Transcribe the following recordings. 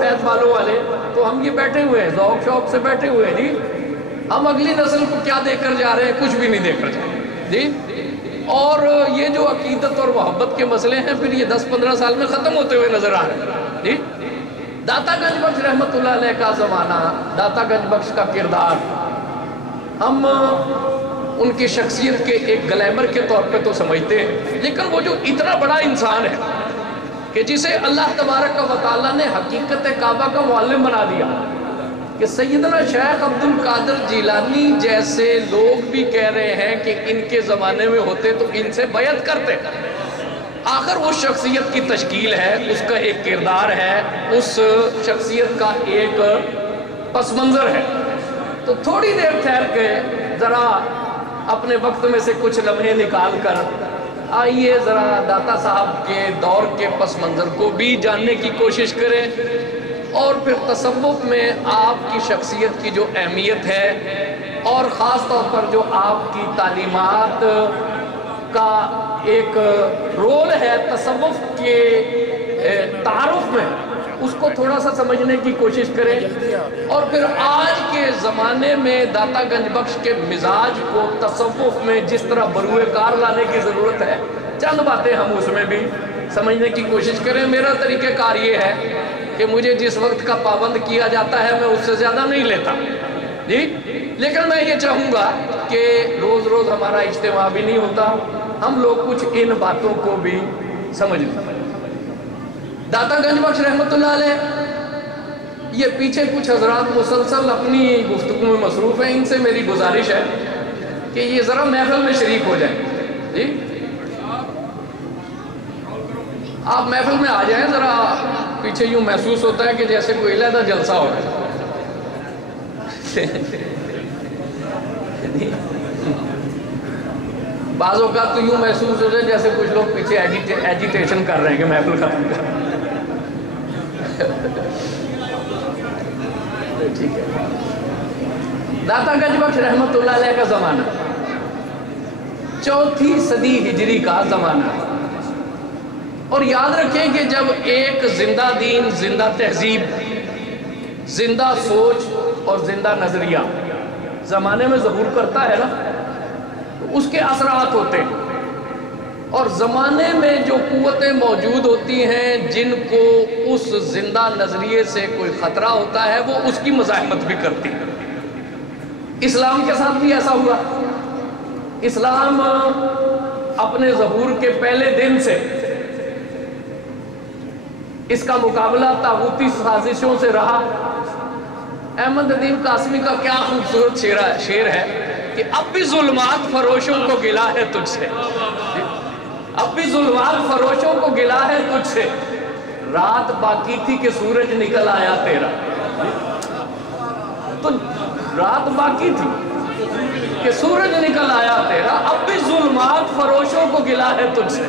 بیت والوں والے تو ہم یہ بیٹھے ہوئے ہیں ذوق شوق سے بیٹھے ہوئے ہیں جی. ہم اگلی نسل کو کیا دے کر جا رہے ہیں؟ کچھ بھی نہیں دے کر جا رہے ہیں جی. اور یہ جو عقیدت اور محبت کے مسئلے ہیں پھر یہ 10-15 سال میں ختم ہوتے ہوئے نظر آ رہے ہیں جی. داتا گنج بخش رحمت اللہ علیہ کا زمانہ، داتا گنج بخش کا کردار ہم ان کی شخصیت کے ایک گلیمر کے طور پہ تو سمجھتے ہیں، لیکن وہ جو اتنا بڑا انسان ہے کہ جسے اللہ تبارک و تعالیٰ نے حقیقت کعبہ کا معلم بنا دیا، کہ سیدنا شیخ عبد القادر جیلانی جیسے لوگ بھی کہہ رہے ہیں کہ ان کے زمانے میں ہوتے تو ان سے بیعت کرتے. آخر وہ شخصیت کی تشکیل ہے، اس کا ایک کردار ہے، اس شخصیت کا ایک پس منظر ہے. تو تھوڑی دیر ٹھہر کے ذرا اپنے وقت میں سے کچھ لمحے نکال کر آئیے ذرا داتا صاحب کے دور کے پس منظر کو بھی جاننے کی کوشش کریں، اور پھر تصوف میں آپ کی شخصیت کی جو اہمیت ہے اور خاص طور پر جو آپ کی تعلیمات کا ایک رول ہے تصوف کے تعارف میں، اس کو تھوڑا سا سمجھنے کی کوشش کریں. اور پھر آج کے زمانے میں داتا گنج بخش کے مزاج کو تصوف میں جس طرح بروئے کار لانے کی ضرورت ہے، چند باتیں ہم اس میں بھی سمجھنے کی کوشش کریں. میرا طریقہ کار یہ ہے کہ مجھے جس وقت کا پابند کیا جاتا ہے میں اس سے زیادہ نہیں لیتا جی، لیکن میں یہ چاہوں گا کہ روز روز ہمارا اجتماع بھی نہیں ہوتا، ہم لوگ کچھ ان باتوں کو بھی سمجھ لیں. داتا گنج بخش رحمت اللہ علیہ، یہ پیچھے کچھ حضرات مسلسل اپنی گفتگو میں مصروف ہیں، ان سے میری گزارش ہے کہ یہ ذرا محفل میں شریک ہو جائیں جی. آپ محفل میں آ جائیں، ذرا پیچھے یوں محسوس ہوتا ہے کہ جیسے کوئی علیحدہ جلسہ ہو رہا ہے. بعض اوقات تو یوں محسوس ہوتا ہے جیسے کچھ لوگ پیچھے ایجیٹیشن کر رہے ہیں کہ محفل ختم کر. ٹھیک ہے. داتا گنج بخش رحمت اللہ علیہ کا زمانہ 4 صدی ہجری کا زمانہ ہے. اور یاد رکھیں کہ جب ایک زندہ دین، زندہ تہذیب، زندہ سوچ اور زندہ نظریہ زمانے میں ظہور کرتا ہے نا، تو اس کے اثرات ہوتے ہیں. اور زمانے میں جو قوتیں موجود ہوتی ہیں جن کو اس زندہ نظریے سے کوئی خطرہ ہوتا ہے وہ اس کی مزاحمت بھی کرتی ہیں. اسلام کے ساتھ بھی ایسا ہوا. اسلام اپنے ظہور کے پہلے دن سے اس کا مقابلہ طاغوتی سازشوں سے رہا. احمد ندیم قاسمی کا کیا خوبصورت شعر ہے کہ اب بھی ظلمات فروشوں کو گلا ہے تجھ سے، اب بھی ظلمات فروشوں کو گلا ہے تجھ سے، رات باقی تھی کہ سورج نکل آیا تیرا. تو رات باقی تھی کہ سورج نکل آیا تیرا، اب بھی ظلمات فروشوں کو گلا ہے تجھ سے،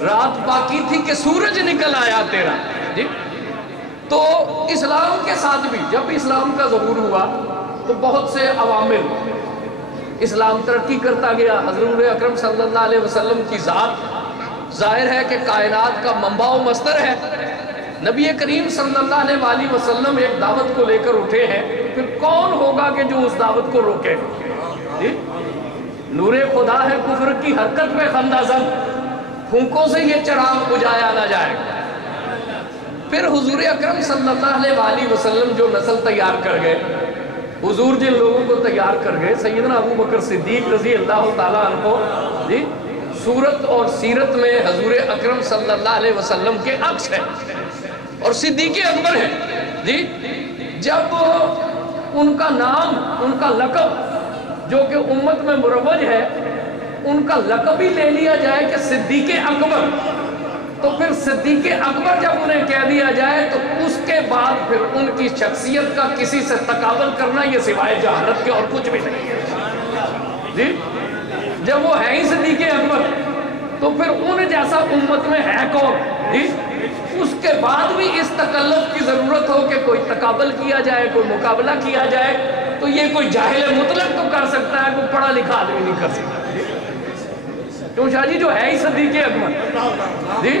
رات باقی تھی کہ سورج نکل آیا تیرا جی. تو اسلام کے ساتھ بھی جب اسلام کا ظہور ہوا تو بہت سے عوامل، اسلام ترقی کرتا گیا. حضور اکرم صلی اللہ علیہ وسلم کی ذات ظاہر ہے کہ کائنات کا منبع و مصدر ہے. نبی کریم صلی اللہ علیہ وسلم ایک دعوت کو لے کر اٹھے ہیں، پھر کون ہوگا کہ جو اس دعوت کو روکے جی؟ نور خدا ہے کفر کی حرکت میں خندہ زن، پھونکوں سے یہ چراغ بجھایا نہ جائے. پھر حضور اکرم صلی اللہ علیہ وسلم جو نسل تیار کر گئے، حضور جن لوگوں کو تیار کر گئے، سیدنا ابو بکر صدیق رضی اللہ تعالیٰ عنہ جی، صورت اور سیرت میں حضور اکرم صلی اللہ علیہ وسلم کے عکس ہیں اور صدیق اکبر ہیں جی. جب ان کا نام، ان کا لقب جو کہ امت میں مروج ہے، ان کا لقب ہی لے لیا جائے کہ صدیق اکبر، تو پھر صدیق اکبر جب انہیں کہہ دیا جائے تو اس کے بعد پھر ان کی شخصیت کا کسی سے تقابل کرنا یہ سوائے جہالت کے اور کچھ بھی نہیں ہے جی. جب وہ ہے ہی صدیق اکبر تو پھر ان جیسا امت میں ہے کون جی. اس کے بعد بھی اس تکلف کی ضرورت ہو کہ کوئی تقابل کیا جائے، کوئی مقابلہ کیا جائے، تو یہ کوئی جاہل مطلق تو کر سکتا ہے، کوئی پڑھا لکھا آدمی نہیں کر سکتا. کیوں شاہ جی جو ہے ہی صدیق اکبر جی.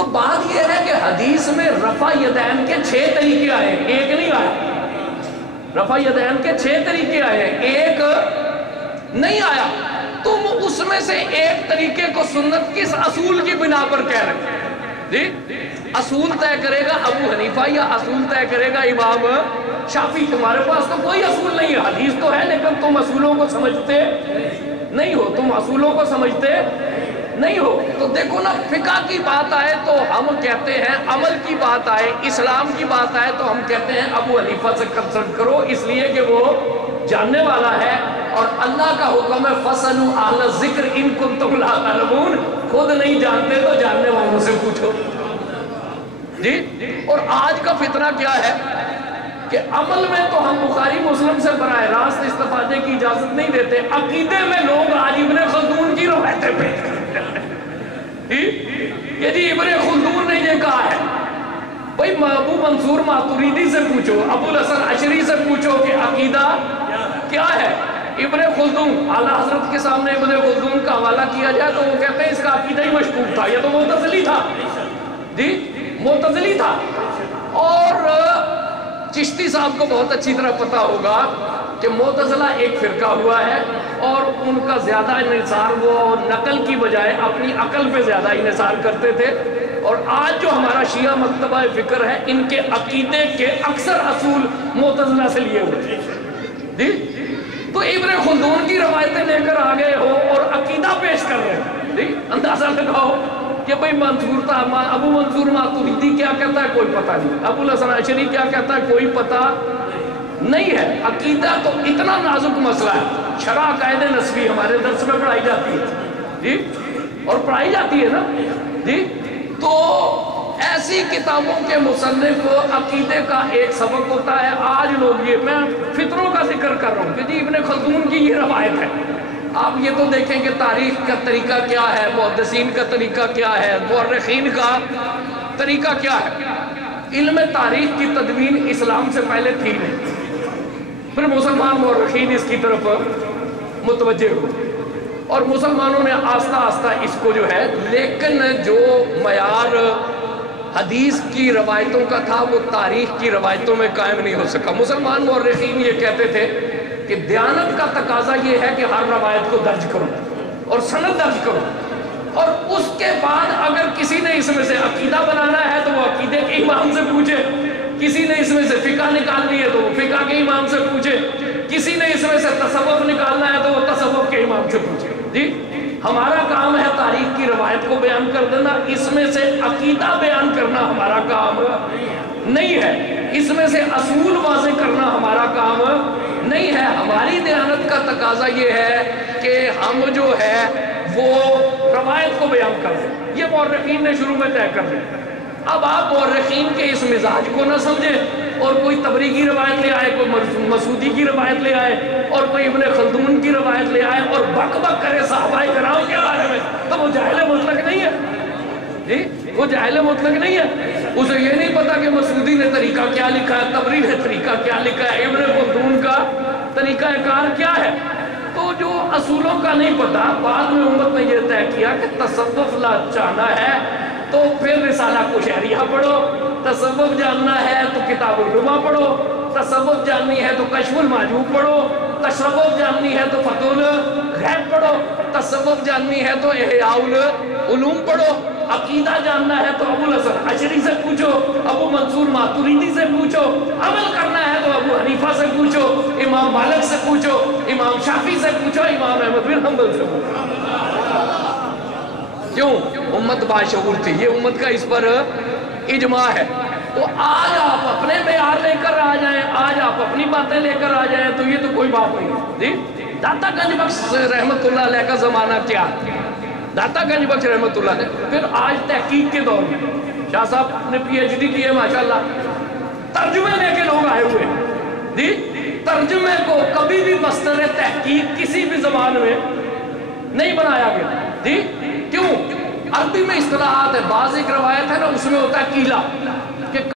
تو بات یہ ہے کہ حدیث میں رفع یدین کے 6 طریقے آئے ہیں، ایک نہیں آیا۔ رفع یدین کے 6 طریقے آئے ہیں، ایک نہیں آیا۔ تم اس میں سے ایک طریقے کو سنت کس اصول کی بنا پر کہہ رہے ہیں؟ جی اصول طے کرے گا ابو حنیفہ یا اصول طے کرے گا امام شافعی؟ تمہارے پاس تو کوئی اصول نہیں ہے، حدیث تو ہے لیکن تم اصولوں کو سمجھتے نہیں ہو، تم اصولوں کو سمجھتے نہیں ہو۔ تو دیکھو نا، فقہ کی بات آئے تو ہم کہتے ہیں، عمل کی بات آئے، اسلام کی بات آئے تو ہم کہتے ہیں ابو حنیفہ سے کنسلٹ کرو، اس لیے کہ وہ جاننے والا ہے، اور اللہ کا حکم ہے فَاسْأَلُوا أَهْلَ الذِّكْرِ إِن كُنتُمْ لَا تَعْلَمُونَ، خود نہیں جانتے تو جاننے والوں سے پوچھو۔ جی اور آج کا فتنہ کیا ہے کہ عمل میں تو ہم بخاری مسلم سے براہ راست استفادے کی اجازت نہیں دیتے، عقیدے میں لوگ آج ابن خلدون کی روایتیں پیش کرتے ہیں کہ جی ابن خلدون نے یہ کہا ہے۔ بھئی ابو منصور ماتوریدی سے پوچھو، ابو الحسن عشری سے پوچھو کہ عقیدہ کیا ہے۔ ابن خلدون، اعلیٰ حضرت کے سامنے ابن خلدون کا حوالہ کیا جائے تو وہ کہتے ہیں اس کا عقیدہ ہی مشکوک تھا، یہ تو معتزلی تھا، جی معتزلی تھا۔ اور چشتی صاحب کو بہت اچھی طرح پتا ہوگا کہ معتزلہ ایک فرقہ ہوا ہے، اور ان کا زیادہ انحصار وہ نقل کی بجائے اپنی عقل پہ زیادہ انحصار کرتے تھے۔ اور آج جو ہمارا شیعہ مکتبہ فکر ہے، ان کے عقیدے کے اکثر اصول معتزلہ سے لیے ہوئے جی۔ تو ابن خلدون کی روایتیں لے کر آ گئے ہو اور عقیدہ پیش کر رہے ہیں جی، اندازہ لگاؤ کہ بھئی ابو منصور ماتوریدی کیا کہتا ہے کوئی پتہ نہیں، ابو الحسن عشری کیا کہتا ہے کوئی پتہ نہیں ہے۔ عقیدہ تو اتنا نازک مسئلہ ہے، شرع عقائد نسبی ہمارے درس میں پڑھائی جاتی ہے جی، اور پڑھائی جاتی ہے نا جی۔ تو ایسی کتابوں کے مصنف عقیدے کا ایک سبق ہوتا ہے۔ آج لوگ، یہ میں فطروں کا ذکر کر رہا ہوں کہ جی ابن خلدون کی یہ روایت ہے، آپ یہ تو دیکھیں کہ تاریخ کا طریقہ کیا ہے، محدثین کا طریقہ کیا ہے، مورخین کا طریقہ کیا ہے۔ علم تاریخ کی تدوین اسلام سے پہلے تھی نہیں، پھر مسلمان مورخین اس کی طرف متوجہ ہوئے اور مسلمانوں نے آہستہ آہستہ اس کو جو ہے، لیکن جو معیار حدیث کی روایتوں کا تھا وہ تاریخ کی روایتوں میں قائم نہیں ہو سکا۔ مسلمان مورخین یہ کہتے تھے کہ دیانت کا تقاضا یہ ہے کہ ہر روایت کو درج کرو اور سند درج کرو، اور اس کے بعد اگر کسی نے اس میں سے عقیدہ بنانا ہے تو وہ عقیدے کے امام سے پوچھے، کسی نے اس میں سے فقہ نکالنی ہے تو وہ فقہ کے امام سے پوچھے، کسی نے اس میں سے تصوف نکالنا ہے تو وہ تصوف کے امام سے پوچھے جی۔ ہمارا کام ہے تاریخ کی روایت کو بیان کر دینا، اس میں سے عقیدہ بیان کرنا ہمارا کام نہیں ہے، اس میں سے اصول واضح کرنا ہمارا کام نہیں ہے۔ ہماری دیانت کا تقاضا یہ ہے کہ ہم جو ہے وہ روایت کو بیان کر دیں، یہ مورخین نے شروع میں طے کر دیا۔ اب آپ مورخین کے اس مزاج کو نہ سمجھیں اور کوئی تبری کی روایت لے آئے، کوئی مسعودی کی روایت لے آئے اور کوئی ابن خلدون کی روایت لے آئے اور بک بک کرے صحابہ کرام کے بارے میں، تو وہ جاہل مطلق نہیں ہے جی، وہ جاہل مطلق نہیں ہے۔ اسے یہ نہیں پتا کہ مسعودی نے طریقہ کیا لکھا ہے، تبری نے طریقہ کیا لکھا ہے، ابن خلدون کا طریقہ کار کیا ہے۔ تو جو اصولوں کا نہیں پتا، بعد میں امت نے یہ طے کیا کہ تصوف لا چاہنا ہے تو پھر رسالہ کشیریہ پڑھو، تصوف جاننا ہے تو کتاب النما پڑھو، تصوف جاننی ہے تو کشف المعجوب پڑھو، تصوف جاننی ہے تو فتح الغیب پڑھو، تصوف جاننی ہے تو احیاء العلوم پڑھو، عقیدہ جاننا ہے تو ابو الحسن عشری سے پوچھو، ابو منصور ماتوریدی سے پوچھو، عمل کرنا ہے تو ابو حنیفہ سے پوچھو، امام مالک سے پوچھو، امام شافعی سے پوچھو، امام احمد بن حنبل سے پوچھو۔ کیوں؟ امت باشعور تھی، یہ امت کا اس پر اجماع ہے۔ تو آج آپ اپنے معیار لے کر آ جائیں، آج آپ اپنی باتیں لے کر آ جائیں تو یہ تو کوئی بات نہیں جی۔ داتا گنج بخش رحمت اللہ علیہ کا زمانہ کیا؟ داتا گنج بخش رحمت اللہ علیہ، پھر آج تحقیق کے دور میں شاہ صاحب نے پی ایچ ڈی کی ہے ماشاءاللہ، ترجمے لے کے لوگ آئے ہوئے جی۔ ترجمے کو کبھی بھی مصدر تحقیق کسی بھی زبان میں نہیں بنایا گیا جی۔ کیوں؟ عربی میں اصطلاحات ہے، بعض ایک روایت ہے نا اس میں ہوتا ہے کیلا،